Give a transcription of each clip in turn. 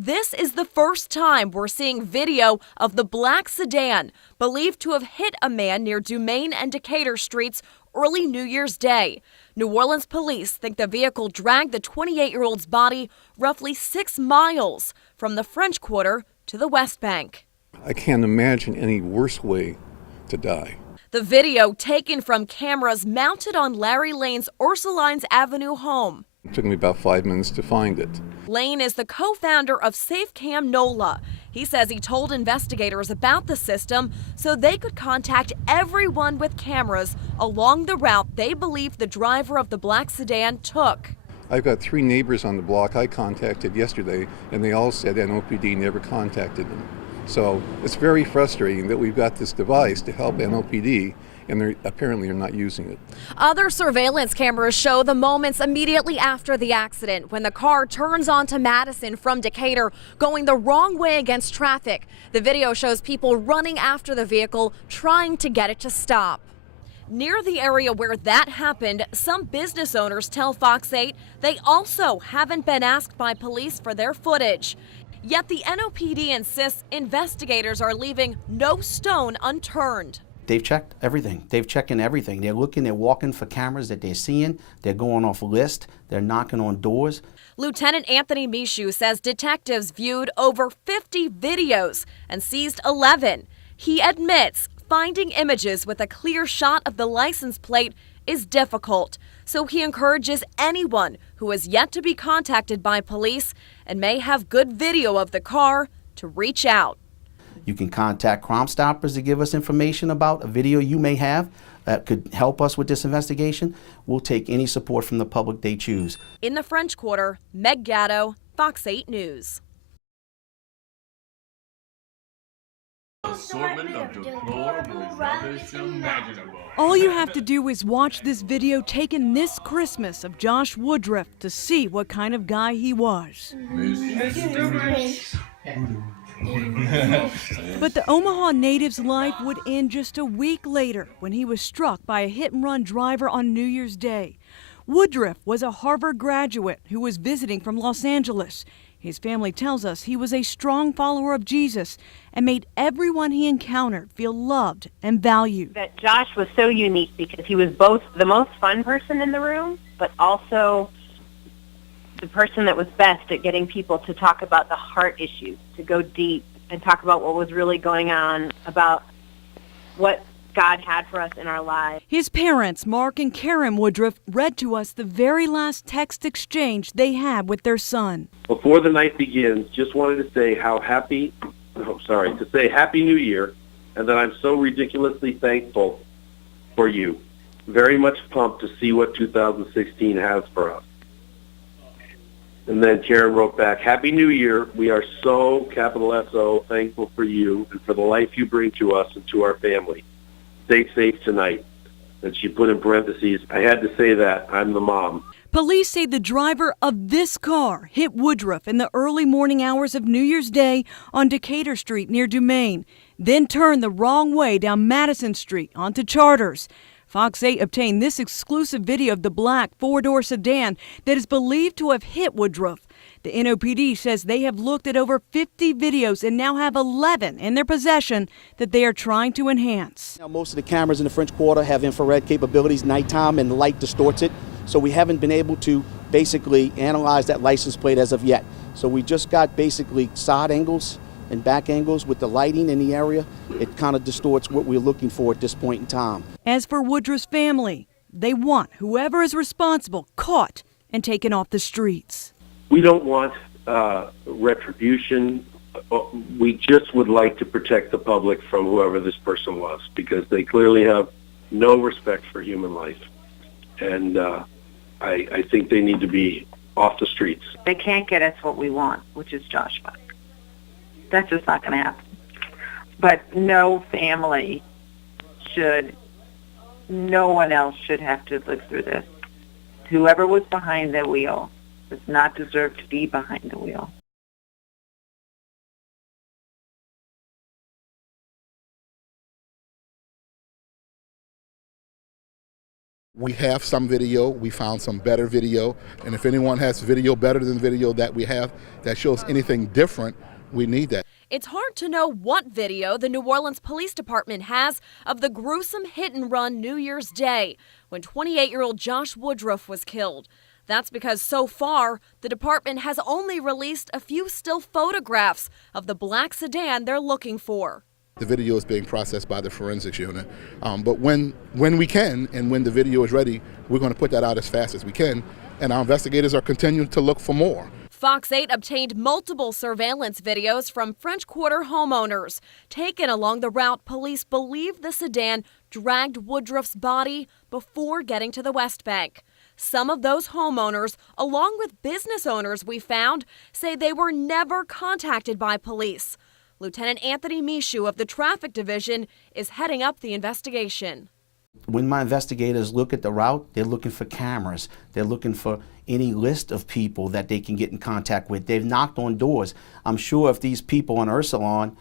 This is the first time we're seeing video of the black sedan believed to have hit a man near Dumaine and Decatur Streets early New Year's Day. New Orleans police think the vehicle dragged the 28-year-old's body roughly 6 miles from the French Quarter to the West Bank. I can't imagine any worse way to die. The video taken from cameras mounted on Larry Lane's Ursulines Avenue home. It took me about 5 minutes to find it. Lane is the co-founder of SafeCam NOLA. He says he told investigators about the system so they could contact everyone with cameras along the route they believe the driver of the black sedan took. I've got 3 neighbors on the block I contacted yesterday, and they all said NOPD never contacted them. So it's very frustrating that we've got this device to help NOPD, and they apparently are not using it. Other surveillance cameras show the moments immediately after the accident when the car turns onto Madison from Decatur, going the wrong way against traffic. The video shows people running after the vehicle, trying to get it to stop. Near the area where that happened, some business owners tell Fox 8 they also haven't been asked by police for their footage. Yet the NOPD insists investigators are leaving no stone unturned. They've checked everything. They've checked in everything. They're looking, they're walking for cameras that they're seeing. They're going off list. They're knocking on doors. Lieutenant Anthony Michaud says detectives viewed over 50 videos and seized 11. He admits finding images with a clear shot of the license plate is difficult, so he encourages anyone who has yet to be contacted by police and may have good video of the car to reach out. You can contact Crime Stoppers to give us information about a video you may have that could help us with this investigation. We'll take any support from the public they choose. In the French Quarter, Meg Gatto, Fox 8 News. Assortment of deplorable rubbish imaginable. All you have to do is watch this video taken this Christmas of Josh Woodruff to see what kind of guy he was. But the Omaha native's life would end just a week later when he was struck by a hit-and-run driver on New Year's Day. Woodruff was a Harvard graduate who was visiting from Los Angeles. His family tells us he was a strong follower of Jesus and made everyone he encountered feel loved and valued. That Josh was so unique because he was both the most fun person in the room, but also the person that was best at getting people to talk about the heart issues, to go deep and talk about what was really going on, about what God had for us in our lives. His parents, Mark and Karen Woodruff, read to us the very last text exchange they had with their son. Before the night begins, just wanted to say Happy New Year, and that I'm so ridiculously thankful for you. Very much pumped to see what 2016 has for us. And then Karen wrote back, Happy New Year. We are so, capital S-O, thankful for you and for the life you bring to us and to our family. Stay safe tonight. And she put in parentheses, I had to say that. I'm the mom. Police say the driver of this car hit Woodruff in the early morning hours of New Year's Day on Decatur Street near Dumaine, then turned the wrong way down Madison Street onto Charters. Fox 8 obtained this exclusive video of the black 4-door sedan that is believed to have hit Woodruff. The NOPD says they have looked at over 50 videos and now have 11 in their possession that they are trying to enhance. Now, most of the cameras in the French Quarter have infrared capabilities nighttime, and the light distorts it. So we haven't been able to basically analyze that license plate as of yet. So we just got basically side angles and back angles with the lighting in the area. It kind of distorts what we're looking for at this point in time. As for Woodruff's family, they want whoever is responsible caught and taken off the streets. We don't want retribution. We just would like to protect the public from whoever this person was, because they clearly have no respect for human life. And I think they need to be off the streets. They can't get us what we want, which is Josh back. That's just not going to happen. But no family no one else should have to live through this. Whoever was behind the wheel does not deserve to be behind the wheel. We have some video, we found some better video, and if anyone has video better than video that we have that shows anything different, we need that. It's hard to know what video the New Orleans Police Department has of the gruesome hit-and-run New Year's Day when 28-year-old Josh Woodruff was killed. That's because so far, the department has only released a few still photographs of the black sedan they're looking for. The video is being processed by the forensics unit, but when we can and when the video is ready, we're going to put that out as fast as we can, and our investigators are continuing to look for more. Fox 8 obtained multiple surveillance videos from French Quarter homeowners taken along the route police believe the sedan dragged Woodruff's body before getting to the West Bank. Some of those homeowners, along with business owners we found, say they were never contacted by police. Lieutenant Anthony Michaud of the Traffic Division is heading up the investigation. When my investigators look at the route, they're looking for cameras. They're looking for any list of people that they can get in contact with. They've knocked on doors. I'm sure if these people on Ursulon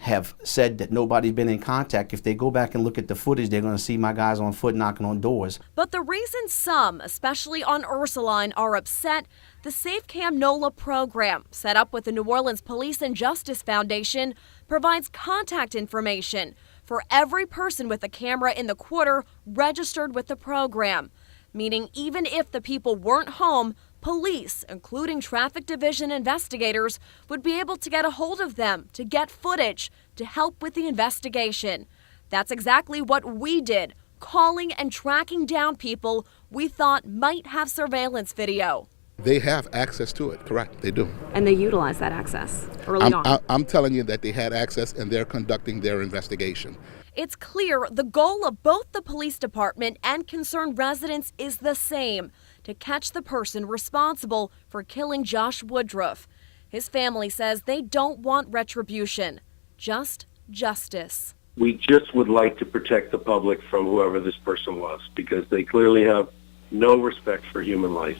have said that nobody's been in contact, if they go back and look at the footage, they're going to see my guys on foot knocking on doors. But the reason some, especially on Ursulon, are upset, the SafeCam NOLA program, set up with the New Orleans Police and Justice Foundation, provides contact information for every person with a camera in the quarter registered with the program, meaning even if the people weren't home, police, including Traffic Division investigators, would be able to get a hold of them to get footage to help with the investigation. That's exactly what we did, calling and tracking down people we thought might have surveillance video. They have access to it, correct, they do. And they utilize that access early on. I'm telling you that they had access and they're conducting their investigation. It's clear the goal of both the police department and concerned residents is the same, to catch the person responsible for killing Josh Woodruff. His family says they don't want retribution, just justice. We just would like to protect the public from whoever this person was, because they clearly have no respect for human life.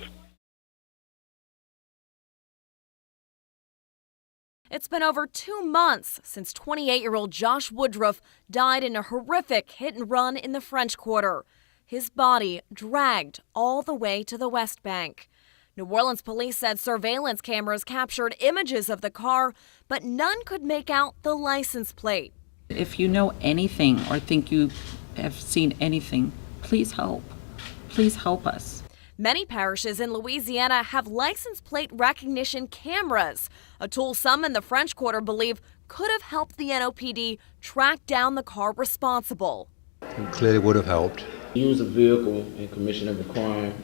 It's been over 2 months since 28-year-old Josh Woodruff died in a horrific hit-and-run in the French Quarter. His body dragged all the way to the West Bank. New Orleans police said surveillance cameras captured images of the car, but none could make out the license plate. If you know anything or think you have seen anything, please help. Please help us. Many parishes in Louisiana have license plate recognition cameras, a tool some in the French Quarter believe could have helped the NOPD track down the car responsible. It clearly would have helped. Use a vehicle in commission of a crime,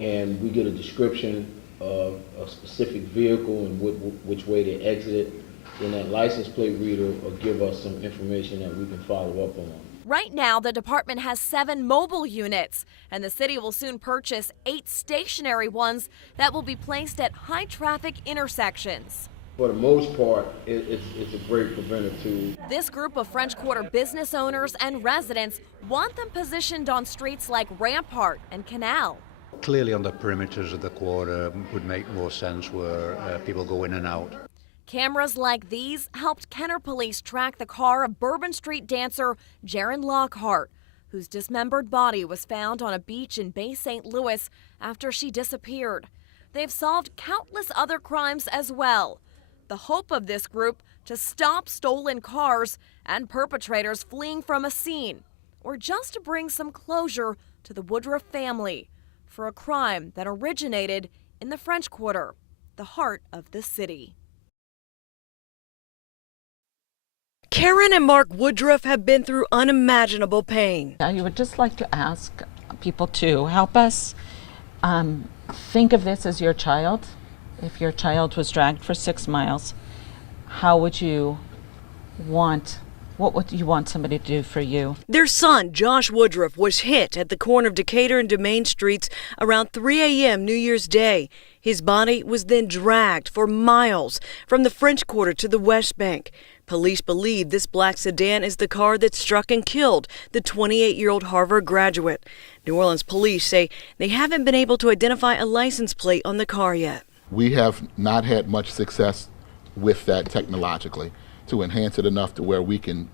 and we get a description of a specific vehicle and which way they exited, then that license plate reader will give us some information that we can follow up on. Right now, the department has 7 mobile units, and the city will soon purchase 8 stationary ones that will be placed at high-traffic intersections. For the most part, it's a great preventative tool. This group of French Quarter business owners and residents want them positioned on streets like Rampart and Canal. Clearly on the perimeters of the quarter would make more sense where people go in and out. Cameras like these helped Kenner police track the car of Bourbon Street dancer Jaron Lockhart, whose dismembered body was found on a beach in Bay St. Louis after she disappeared. They've solved countless other crimes as well. The hope of this group to stop stolen cars and perpetrators fleeing from a scene, or just to bring some closure to the Woodruff family for a crime that originated in the French Quarter, the heart of the city. Karen and Mark Woodruff have been through unimaginable pain. I would just like to ask people to help us think of this as your child. If your child was dragged for 6 miles, what would you want somebody to do for you? Their son, Josh Woodruff, was hit at the corner of Decatur and Dumaine Streets around 3 a.m. New Year's Day. His body was then dragged for miles from the French Quarter to the West Bank. Police believe this black sedan is the car that struck and killed the 28-year-old Harvard graduate. New Orleans police say they haven't been able to identify a license plate on the car yet. We have not had much success with that technologically to enhance it enough to where we can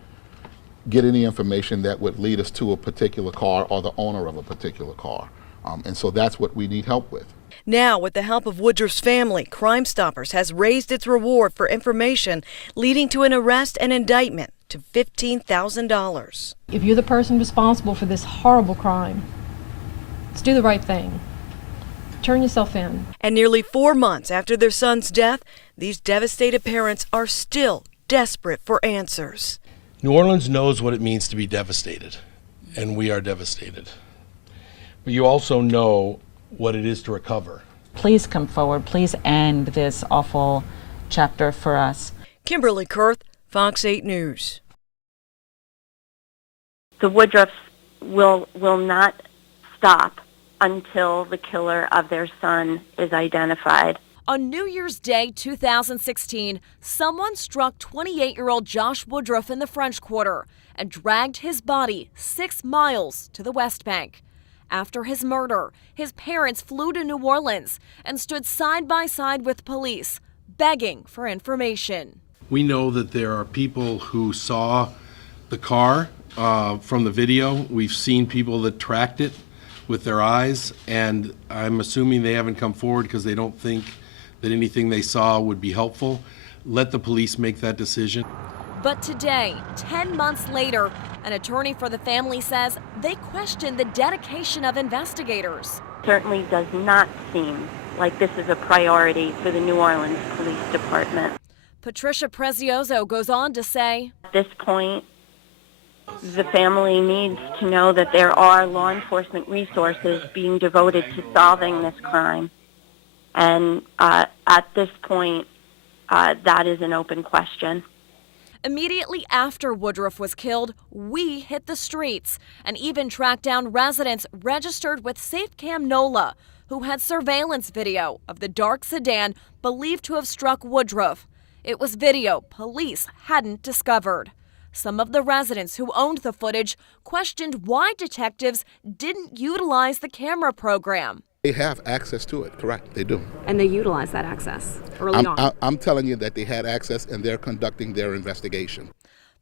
get any information that would lead us to a particular car or the owner of a particular car. And so that's what we need help with. Now, with the help of Woodruff's family, Crime Stoppers has raised its reward for information, leading to an arrest and indictment to $15,000. If you're the person responsible for this horrible crime, let's do the right thing. Turn yourself in. And nearly 4 months after their son's death, these devastated parents are still desperate for answers. New Orleans knows what it means to be devastated, and we are devastated. But you also know what it is to recover. Please come forward. Please end this awful chapter for us. Kimberly Kurth, Fox 8 News. The Woodruffs will not stop until the killer of their son is identified. On New Year's Day 2016, someone struck 28-year-old Josh Woodruff in the French Quarter and dragged his body 6 miles to the West Bank. After his murder, his parents flew to New Orleans and stood side by side with police, begging for information. We know that there are people who saw the car from the video. We've seen people that tracked it with their eyes, and I'm assuming they haven't come forward because they don't think that anything they saw would be helpful. Let the police make that decision. But today, 10 months later, an attorney for the family says they question the dedication of investigators. Certainly does not seem like this is a priority for the New Orleans Police Department. Patricia Prezioso goes on to say, at this point, the family needs to know that there are law enforcement resources being devoted to solving this crime. And at this point, that is an open question. Immediately after Woodruff was killed, we hit the streets and even tracked down residents registered with SafeCam NOLA who had surveillance video of the dark sedan believed to have struck Woodruff. It was video police hadn't discovered. Some of the residents who owned the footage questioned why detectives didn't utilize the camera program. They have access to it, correct, they do. And they utilized that access early on. I'm telling you that they had access and they're conducting their investigation.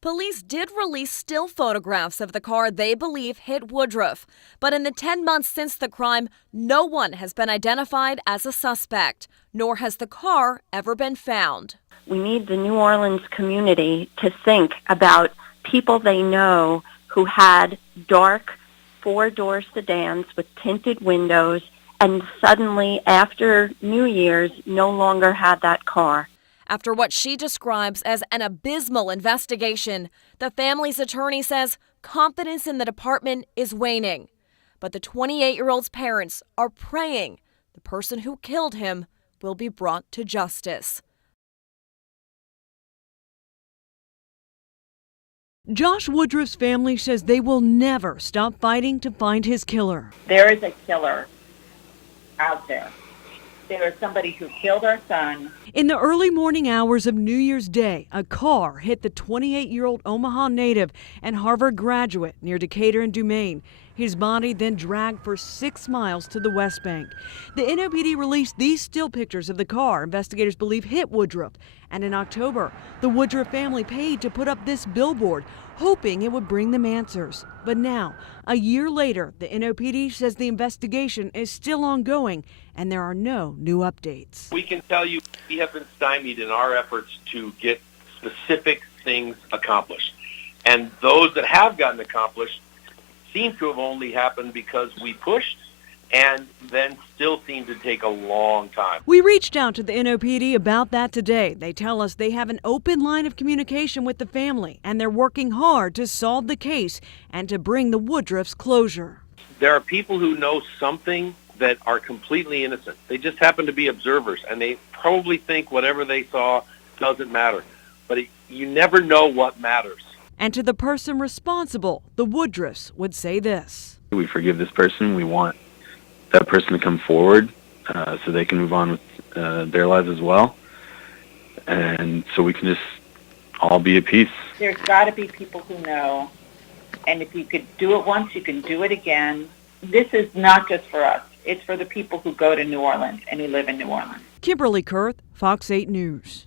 Police did release still photographs of the car they believe hit Woodruff. But in the 10 months since the crime, no one has been identified as a suspect, nor has the car ever been found. We need the New Orleans community to think about people they know who had dark 4-door sedans with tinted windows and suddenly, after New Year's, no longer had that car. After what she describes as an abysmal investigation, the family's attorney says confidence in the department is waning. But the 28-year-old's parents are praying the person who killed him will be brought to justice. Josh Woodruff's family says they will never stop fighting to find his killer. There is a killer out there. There is somebody who killed our son. In the early morning hours of New Year's Day, a car hit the 28-year-old Omaha native and Harvard graduate near Decatur and Dumaine. His body then dragged for 6 miles to the West Bank. The NOPD released these still pictures of the car investigators believe hit Woodruff. And in October, the Woodruff family paid to put up this billboard, hoping it would bring them answers. But now, a year later, the NOPD says the investigation is still ongoing and there are no new updates. We can tell you we have been stymied in our efforts to get specific things accomplished. And those that have gotten accomplished seem to have only happened because we pushed and then still seem to take a long time. We reached out to the NOPD about that today. They tell us they have an open line of communication with the family and they're working hard to solve the case and to bring the Woodruffs closure. There are people who know something that are completely innocent. They just happen to be observers and they probably think whatever they saw doesn't matter. But you never know what matters. And to the person responsible, the Woodruffs would say this. We forgive this person. We want that person to come forward so they can move on with their lives as well. And so we can just all be at peace. There's got to be people who know. And if you could do it once, you can do it again. This is not just for us. It's for the people who go to New Orleans and who live in New Orleans. Kimberly Kurth, Fox 8 News.